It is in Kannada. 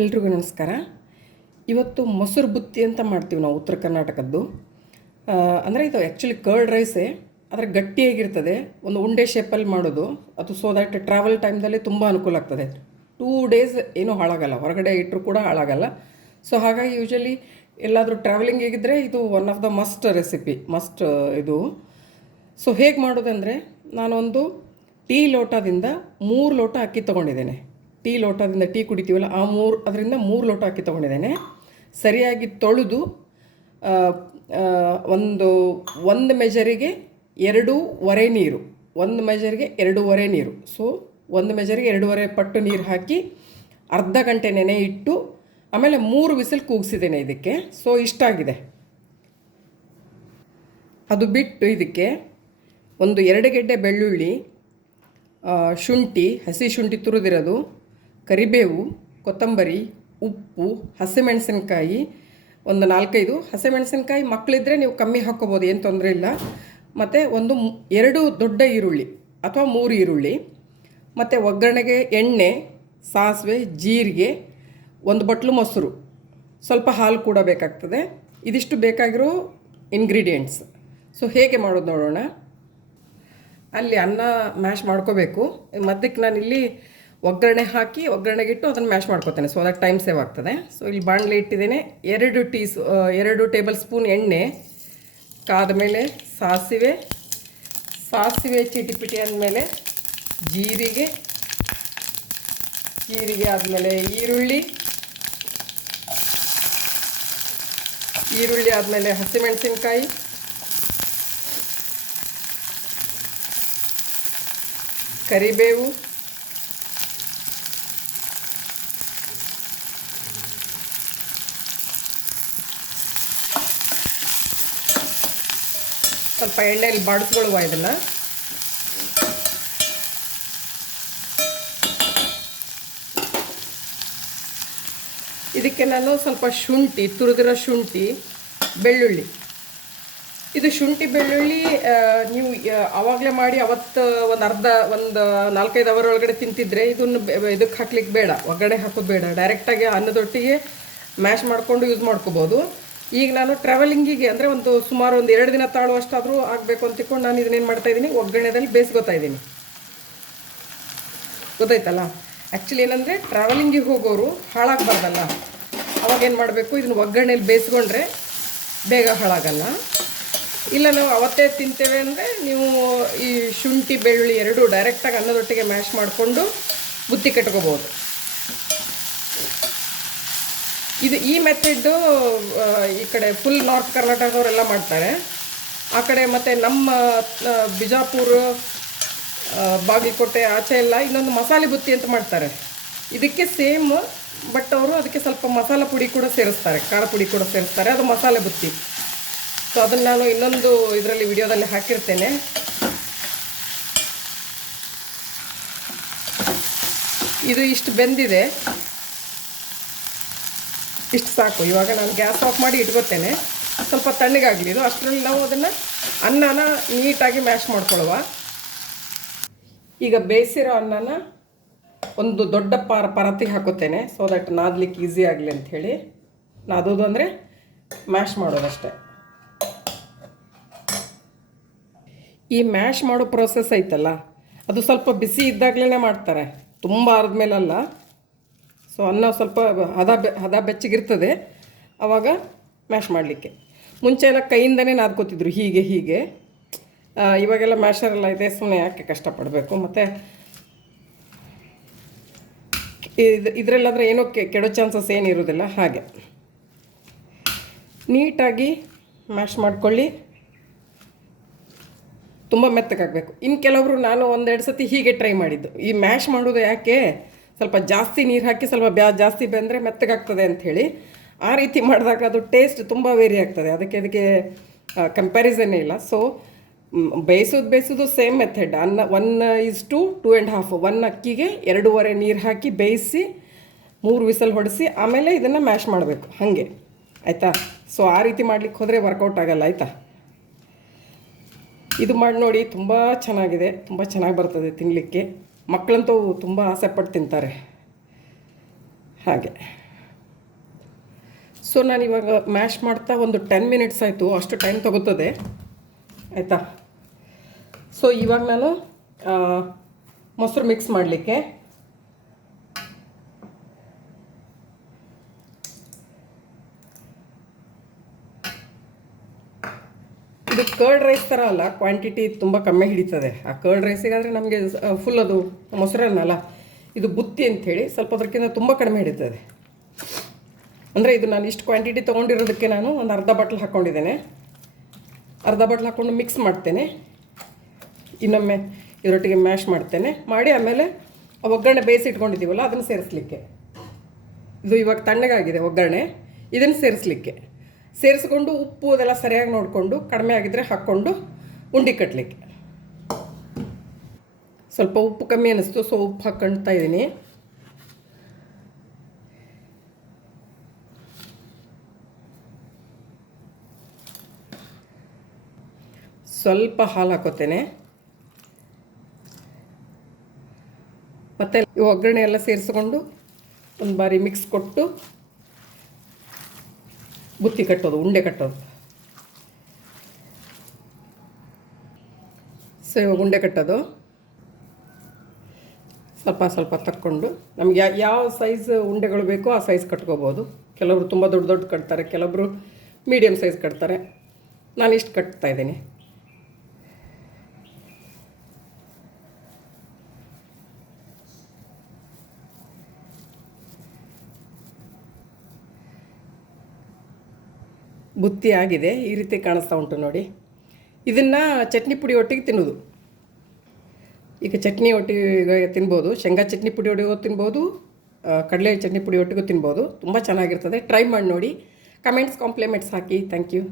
ಎಲ್ರಿಗೂ ನಮಸ್ಕಾರ. ಇವತ್ತು ಮೊಸರು ಬುತ್ತಿ ಅಂತ ಮಾಡ್ತೀವಿ ನಾವು ಉತ್ತರ ಕರ್ನಾಟಕದ್ದು. ಅಂದರೆ ಇದು ಆ್ಯಕ್ಚುಲಿ ಕರ್ಡ್ ರೈಸೇ ಆದರೆ ಗಟ್ಟಿಯಾಗಿರ್ತದೆ. ಒಂದು ಉಂಡೆ ಶೇಪಲ್ಲಿ ಮಾಡೋದು. ಅದು ಸೊ ದ್ಯಾಟ್ ಟ್ರಾವೆಲ್ ಟೈಮ್ದಲ್ಲಿ ತುಂಬ ಅನುಕೂಲ ಆಗ್ತದೆ. ಟೂ ಡೇಸ್ ಏನೂ ಹಾಳಾಗಲ್ಲ. ಹೊರಗಡೆ ಇಟ್ಟರು ಕೂಡ ಹಾಳಾಗಲ್ಲ. ಸೊ ಹಾಗಾಗಿ ಯೂಶಲಿ ಎಲ್ಲಾದರೂ ಟ್ರಾವೆಲಿಂಗ್ ಹೇಗಿದ್ದರೆ ಇದು one of the must recipe must ಇದು. ಸೊ ಹೇಗೆ ಮಾಡೋದಂದರೆ, ನಾನೊಂದು ಟೀ ಲೋಟದಿಂದ ಮೂರು ಲೋಟ ಅಕ್ಕಿ ತೊಗೊಂಡಿದ್ದೇನೆ. ಟೀ ಲೋಟದಿಂದ ಟೀ ಕುಡಿತೀವಲ್ಲ, ಆ ಮೂರು, ಅದರಿಂದ ಮೂರು ಲೋಟ ಅಕ್ಕಿ ತೊಗೊಂಡಿದ್ದೇನೆ. ಸರಿಯಾಗಿ ತೊಳೆದು ಒಂದು ಒಂದು ಮೆಜರಿಗೆ ಎರಡೂವರೆ ನೀರು, ಒಂದು ಮೆಜರಿಗೆ ಎರಡೂವರೆ ನೀರು. ಸೊ ಒಂದು ಮೆಜರಿಗೆ ಎರಡೂವರೆ ಪಟ್ಟು ನೀರು ಹಾಕಿ ಅರ್ಧ ಗಂಟೆ ನೆನೆ ಇಟ್ಟು, ಆಮೇಲೆ ಮೂರು ವಿಸಿಲ್ ಕೂಗಿಸಿದ್ದೇನೆ ಇದಕ್ಕೆ. ಸೊ ಇಷ್ಟಾಗಿದೆ. ಅದು ಬಿಟ್ಟು ಇದಕ್ಕೆ ಒಂದು ಎರಡು ಗೆಡ್ಡೆ ಬೆಳ್ಳುಳ್ಳಿ ಶುಂಠಿ, ಹಸಿ ಶುಂಠಿ ತುರಿದಿರೋದು ಕರಿಬೇವು, ಕೊತ್ತಂಬರಿ, ಉಪ್ಪು, ಹಸಿಮೆಣಸಿನ್ಕಾಯಿ, ಒಂದು ನಾಲ್ಕೈದು. ಹಸಿಮೆಣಸಿನ್ಕಾಯಿ ಮಕ್ಕಳಿದ್ರೆ ನೀವು ಕಮ್ಮಿ ಹಾಕ್ಕೋಬೋದು, ಏನು ತೊಂದರೆ ಇಲ್ಲ. ಮತ್ತು ಒಂದು ಎರಡು ದೊಡ್ಡ ಈರುಳ್ಳಿ ಅಥವಾ ಮೂರು ಈರುಳ್ಳಿ. ಮತ್ತು ಒಗ್ಗರಣೆಗೆ ಎಣ್ಣೆ, ಸಾಸಿವೆ, ಜೀರಿಗೆ, ಒಂದು ಬಟ್ಲು ಮೊಸರು. ಸ್ವಲ್ಪ ಹಾಲು ಕೂಡ ಬೇಕಾಗ್ತದೆ. ಇದಿಷ್ಟು ಬೇಕಾಗಿರೋ ಇಂಗ್ರೀಡಿಯೆಂಟ್ಸ್ ಸೊ ಹೇಗೆ ಮಾಡೋದು ನೋಡೋಣ. ಅಲ್ಲಿ ಅನ್ನ ಮ್ಯಾಶ್ ಮಾಡ್ಕೋಬೇಕು. ಮದ್ದಕ್ಕೆ ನಾನು ಇಲ್ಲಿ ಒಗ್ಗರಣೆ ಹಾಕಿ ಒಗ್ಗರಣೆಗಿಟ್ಟು ಅದನ್ನು ಮ್ಯಾಶ್ ಮಾಡ್ಕೋತೇನೆ ಸೊ ಅದಕ್ಕೆ ಟೈಮ್ ಸೇವ್ ಆಗ್ತದೆ. ಸೊ ಇಲ್ಲಿ ಬಾಣಲೆ ಇಟ್ಟಿದ್ದೇನೆ. ಎರಡು ಟೀ ಸ್- ಎರಡು ಟೇಬಲ್ ಸ್ಪೂನ್ ಎಣ್ಣೆ, ಕಾದ ಮೇಲೆ ಸಾಸಿವೆ ಸಾಸಿವೆ ಚಿಟಿಪಿಟಿ ಅಂದಮೇಲೆ ಜೀರಿಗೆ ಜೀರಿಗೆ ಆದಮೇಲೆ ಈರುಳ್ಳಿ ಈರುಳ್ಳಿ ಆದಮೇಲೆ ಹಸಿಮೆಣಸಿನ್ಕಾಯಿ, ಕರಿಬೇವು ಸ್ವಲ್ಪ ಎಣ್ಣೆಯಲ್ಲಿ ಬಾಡಿಸ್ಕೊಳ್ಳುವ ಇದನ್ನು. ಇದಕ್ಕೆ ನಾನು ಸ್ವಲ್ಪ ಶುಂಠಿ ತುರಿದಿರೋ ಶುಂಠಿ, ಬೆಳ್ಳುಳ್ಳಿ. ಇದು ಶುಂಠಿ, ಬೆಳ್ಳುಳ್ಳಿ ನೀವು ಆವಾಗಲೇ ಮಾಡಿ ಅವತ್ತು ಒಂದು ಅರ್ಧ, ಒಂದು ನಾಲ್ಕೈದು ಅವರ್ ಒಳಗಡೆ ತಿಂತಿದ್ರೆ ಇದನ್ನು ಇದಕ್ಕೆ ಹಾಕ್ಲಿಕ್ಕೆ ಬೇಡ. ಒಗ್ಗರಣೆ ಹಾಕೋದು ಬೇಡ. ಡೈರೆಕ್ಟಾಗಿ ಅನ್ನದೊಟ್ಟಿಗೆ ಮ್ಯಾಶ್ ಮಾಡಿಕೊಂಡು ಯೂಸ್ ಮಾಡ್ಕೋಬೋದು. ಈಗ ನಾನು ಟ್ರಾವೆಲಿಂಗಿಗೆ ಅಂದರೆ ಒಂದು ಸುಮಾರು ಒಂದು ಎರಡು ದಿನ ತಾಳುವಷ್ಟಾದರೂ ಆಗಬೇಕು ಅಂತ ತಿಳ್ಕೊಂಡು ನಾನು ಇದನ್ನೇನು ಮಾಡ್ತಾ ಇದ್ದೀನಿ, ಒಗ್ಗರಣೆದಲ್ಲಿ ಬೇಯಿಸ್ಕೊತಾ ಇದ್ದೀನಿ. ಗೊತ್ತಾಯ್ತಲ್ಲ? ಆ್ಯಕ್ಚುಲಿ ಏನಂದರೆ ಟ್ರಾವೆಲಿಂಗಿಗೆ ಹೋಗೋರು ಹಾಳಾಗಬಾರ್ದಲ್ಲ. ಅವಾಗ ಏನು ಮಾಡಬೇಕು? ಇದನ್ನು ಒಗ್ಗರಣೆಯಲ್ಲಿ ಬೇಯಿಸ್ಕೊಂಡ್ರೆ ಬೇಗ ಹಾಳಾಗಲ್ಲ. ಇಲ್ಲ ನಾವು ಅವತ್ತೇ ತಿಂತೇವೆ ಅಂದರೆ ನೀವು ಈ ಶುಂಠಿ, ಬೆಳ್ಳುಳ್ಳಿ ಎರಡೂ ಡೈರೆಕ್ಟಾಗಿ ಅನ್ನದೊಟ್ಟಿಗೆ ಮ್ಯಾಶ್ ಮಾಡಿಕೊಂಡು ಬುತ್ತಿ ಕಟ್ಕೋಬೋದು. ಇದು ಈ ಮೆಥಡ್ಡು ಈ ಕಡೆ ಫುಲ್ ನಾರ್ತ್ ಕರ್ನಾಟಕದವರೆಲ್ಲ ಮಾಡ್ತಾರೆ. ಆ ಕಡೆ ಮತ್ತು ನಮ್ಮ ಬಿಜಾಪುರ ಬಾಗಲಕೋಟೆ ಆಚೆ ಎಲ್ಲ ಇನ್ನೊಂದು ಮಸಾಲೆ ಬುತ್ತಿ ಅಂತ ಮಾಡ್ತಾರೆ. ಇದಕ್ಕೆ ಸೇಮ್ ಬಟ್ ಅವರು ಅದಕ್ಕೆ ಸ್ವಲ್ಪ ಮಸಾಲೆ ಪುಡಿ ಕೂಡ ಸೇರಿಸ್ತಾರೆ, ಖಾರ ಪುಡಿ ಕೂಡ ಸೇರಿಸ್ತಾರೆ, ಅದು ಮಸಾಲೆ ಬುತ್ತಿ. ಸೊ ಅದನ್ನು ನಾನು ಇನ್ನೊಂದು ಇದರಲ್ಲಿ ವಿಡಿಯೋದಲ್ಲಿ ಹಾಕಿರ್ತೇನೆ. ಇದು ಇಷ್ಟು ಬೆಂದಿದೆ. ಇಷ್ಟು ಸಾಕು. ಇವಾಗ ನಾನು ಗ್ಯಾಸ್ ಆಫ್ ಮಾಡಿ ಇಟ್ಕೋತೇನೆ. ಸ್ವಲ್ಪ ತಣ್ಣಗಾಗಲಿ. ಇದು ಅಷ್ಟರಲ್ಲಿ ನಾವು ಅದನ್ನು ಅನ್ನನ ನೀಟಾಗಿ ಮ್ಯಾಶ್ ಮಾಡ್ಕೊಳ್ಳುವ. ಈಗ ಬೇಯಿಸಿರೋ ಅನ್ನನ ಒಂದು ದೊಡ್ಡ ಪಾರ ಪರತಿಗೆ ಹಾಕೋತೇನೆ ಸೊ ದಟ್ ನಾದಲಿಕ್ಕೆ ಈಸಿ ಆಗಲಿ ಅಂಥೇಳಿ ನಾದೋದು ಅಂದರೆ ಮ್ಯಾಶ್ ಮಾಡೋದಷ್ಟೆ. ಈ ಮ್ಯಾಶ್ ಮಾಡೋ ಪ್ರೋಸೆಸ್ ಐತಲ್ಲ, ಅದು ಸ್ವಲ್ಪ ಬಿಸಿ ಇದ್ದಾಗಲೇ ಮಾಡ್ತಾರೆ. ತುಂಬ ಆದ್ಮೇಲಲ್ಲ ಸೊ ಅನ್ನ ಸ್ವಲ್ಪ ಹದ ಬೆ, ಹದ ಬೆಚ್ಚಗಿರ್ತದೆ. ಆವಾಗ ಮ್ಯಾಶ್ ಮಾಡಲಿಕ್ಕೆ. ಮುಂಚೆ ಎಲ್ಲ ಕೈಯಿಂದನೇ ನಾದ್ಕೋತಿದ್ರು, ಹೀಗೆ ಹೀಗೆ. ಇವಾಗೆಲ್ಲ ಮ್ಯಾಶರೆಲ್ಲ ಇದೆ ಸುಮ್ಮನೆ ಯಾಕೆ ಕಷ್ಟಪಡಬೇಕು? ಮತ್ತು ಇದು, ಇದರಲ್ಲಾದರೆ ಏನೋ ಕೆಡೋ ಚಾನ್ಸಸ್ ಏನಿರೋದಿಲ್ಲ ಹಾಗೆ. ನೀಟಾಗಿ ಮ್ಯಾಶ್ ಮಾಡಿಕೊಳ್ಳಿ. ತುಂಬ ಮೆತ್ತಗಾಗಬೇಕು. ಇನ್ನು ಕೆಲವರು ನಾನು ಒಂದೆರಡು ಸತಿ ಹೀಗೆ ಟ್ರೈ ಮಾಡಿದ್ದು. ಈ ಮ್ಯಾಶ್ ಮಾಡೋದು ಯಾಕೆ? ಸ್ವಲ್ಪ ಜಾಸ್ತಿ ನೀರು ಹಾಕಿ ಸ್ವಲ್ಪ ಬ್ಯಾ, ಜಾಸ್ತಿ ಬೆಂದರೆ ಮೆತ್ತಗಾಗ್ತದೆ ಅಂಥೇಳಿ ಆ ರೀತಿ ಮಾಡಿದಾಗ ಅದು ಟೇಸ್ಟ್ ತುಂಬ ವೇರಿ ಆಗ್ತದೆ. ಅದಕ್ಕೆ ಅದಕ್ಕೆ ಕಂಪ್ಯಾರಿಸನ್ನೇ ಇಲ್ಲ. ಸೊ ಬೇಯಿಸೋದು ಬೇಯಿಸೋದು ಸೇಮ್ ಮೆಥಡ್ ಅನ್ನ one is to two and half one ಅಕ್ಕಿಗೆ ಎರಡೂವರೆ ನೀರು ಹಾಕಿ ಬೇಯಿಸಿ ಮೂರು ವಿಸಲ್ ಹೊಡೆಸಿ ಆಮೇಲೆ ಇದನ್ನು ಮ್ಯಾಶ್ ಮಾಡಬೇಕು. ಹಾಗೆ. ಆಯಿತಾ? ಸೊ ಆ ರೀತಿ ಮಾಡ್ಲಿಕ್ಕೆ ಹೋದರೆ ವರ್ಕೌಟ್ ಆಗಲ್ಲ. ಆಯಿತಾ? ಇದು ಮಾಡಿ ನೋಡಿ, ತುಂಬ ಚೆನ್ನಾಗಿದೆ. ತುಂಬ ಚೆನ್ನಾಗಿ ಬರ್ತದೆ ತಿನ್ನಲಿಕ್ಕೆ ಮಕ್ಕಳಂತೂ ತುಂಬ ಆಸೆಪಟ್ಟು ತಿಂತಾರೆ. ಹಾಗೆ. ಸೊ ನಾನು ಇವಾಗ ಮ್ಯಾಶ್ ಮಾಡ್ತಾ ಒಂದು ಟೆನ್ ಮಿನಿಟ್ಸ್ ಆಯಿತು. ಅಷ್ಟು ಟೈಮ್ ತಗೋತದೆ. ಆಯಿತಾ? ಸೊ ಇವಾಗ ನಾನು ಮೊಸರು ಮಿಕ್ಸ್ ಮಾಡಲಿಕ್ಕೆ. ಇದು ಕರ್ಡ್ ರೈಸ್ ಥರ ಅಲ್ಲ ಕ್ವಾಂಟಿಟಿ ತುಂಬ ಕಮ್ಮಿ ಹಿಡಿತದೆ. ಆ ಕರ್ಡ್ ರೈಸಿಗಾದರೆ ನಮಗೆ ಫುಲ್ ಅದು ಮೊಸರನ್ನಲ್ಲ, ಇದು ಬುತ್ತಿ ಅಂಥೇಳಿ ಸ್ವಲ್ಪ ಅದಕ್ಕಿಂತ ತುಂಬ ಕಡಿಮೆ ಹಿಡಿತದೆ. ಅಂದರೆ ಇದು ನಾನು ಇಷ್ಟು ಕ್ವಾಂಟಿಟಿ ತೊಗೊಂಡಿರೋದಕ್ಕೆ ನಾನು ಒಂದು ಅರ್ಧ ಬಾಟ್ಲ್ ಹಾಕ್ಕೊಂಡಿದ್ದೇನೆ ಅರ್ಧ ಬಾಟ್ಲ್ ಹಾಕ್ಕೊಂಡು ಮಿಕ್ಸ್ ಮಾಡ್ತೇನೆ. ಇನ್ನೊಮ್ಮೆ ಇದರೊಟ್ಟಿಗೆ ಮ್ಯಾಶ್ ಮಾಡ್ತೇನೆ. ಮಾಡಿ ಆಮೇಲೆ ಒಗ್ಗರಣೆ ಬೇಯಿಸಿ ಇಟ್ಕೊಂಡಿದ್ದೀವಲ್ಲ, ಅದನ್ನು ಸೇರಿಸ್ಲಿಕ್ಕೆ. ಇದು ಇವಾಗ ತಣ್ಣಗಾಗಿದೆ ಒಗ್ಗರಣೆ. ಇದನ್ನು ಸೇರಿಸ್ಲಿಕ್ಕೆ. ಸೇರಿಸ್ಕೊಂಡು ಉಪ್ಪು ಅದೆಲ್ಲ ಸರಿಯಾಗಿ ನೋಡಿಕೊಂಡು ಕಡಿಮೆ ಆಗಿದ್ದರೆ ಹಾಕ್ಕೊಂಡು ಉಂಡೆ ಕಟ್ಟಲಿಕ್ಕೆ ಸ್ವಲ್ಪ ಉಪ್ಪು ಕಮ್ಮಿ ಅನ್ನಿಸ್ತು ಸೊ ಉಪ್ಪು ಹಾಕ್ಕೊಳ್ತಾ ಇದ್ದೀನಿ. ಸ್ವಲ್ಪ ಹಾಲು ಹಾಕೋತೇನೆ. ಮತ್ತು ಒಗ್ಗರಣೆ ಎಲ್ಲ ಸೇರಿಸ್ಕೊಂಡು ಒಂದು ಬಾರಿ ಮಿಕ್ಸ್ ಕೊಟ್ಟು ಬುತ್ತಿ ಕಟ್ಟೋದು, ಉಂಡೆ ಕಟ್ಟೋದು. ಸೊ ಇವಾಗ ಉಂಡೆ ಕಟ್ಟೋದು. ಸ್ವಲ್ಪ ಸ್ವಲ್ಪ ತಕ್ಕೊಂಡು, ನಮಗೆ ಯಾವ ಸೈಜ್ ಉಂಡೆಗಳು ಬೇಕೋ ಆ ಸೈಜ್ ಕಟ್ಕೋಬೋದು. ಕೆಲವರು ತುಂಬ ದೊಡ್ಡ ದೊಡ್ಡ ಕಟ್ತಾರೆ, ಕೆಲವರು ಮೀಡಿಯಮ್ ಸೈಜ್ ಕಟ್ತಾರೆ. ನಾನು ಇಷ್ಟು ಕಟ್ತಾ ಇದ್ದೀನಿ. ಬುತ್ತಿ ಆಗಿದೆ ಈ ರೀತಿ ಕಾಣಿಸ್ತಾ ಉಂಟು ನೋಡಿ. ಇದನ್ನು ಚಟ್ನಿ ಪುಡಿ ಒಟ್ಟಿಗೆ ತಿನ್ನೋದು. ಈಗ ಚಟ್ನಿ ಒಟ್ಟಿಗೆ ತಿನ್ಬೋದು, ಶೇಂಗಾ ಚಟ್ನಿ ಪುಡಿ ಒಟ್ಟಿಗೂ ತಿನ್ಬೋದು ಕಡಲೆ ಚಟ್ನಿ ಪುಡಿ ಒಟ್ಟಿಗೂ ತಿನ್ಬೋದು. ತುಂಬ ಚೆನ್ನಾಗಿರ್ತದೆ. ಟ್ರೈ ಮಾಡಿ ನೋಡಿ. Comments compliments hockey. Thank you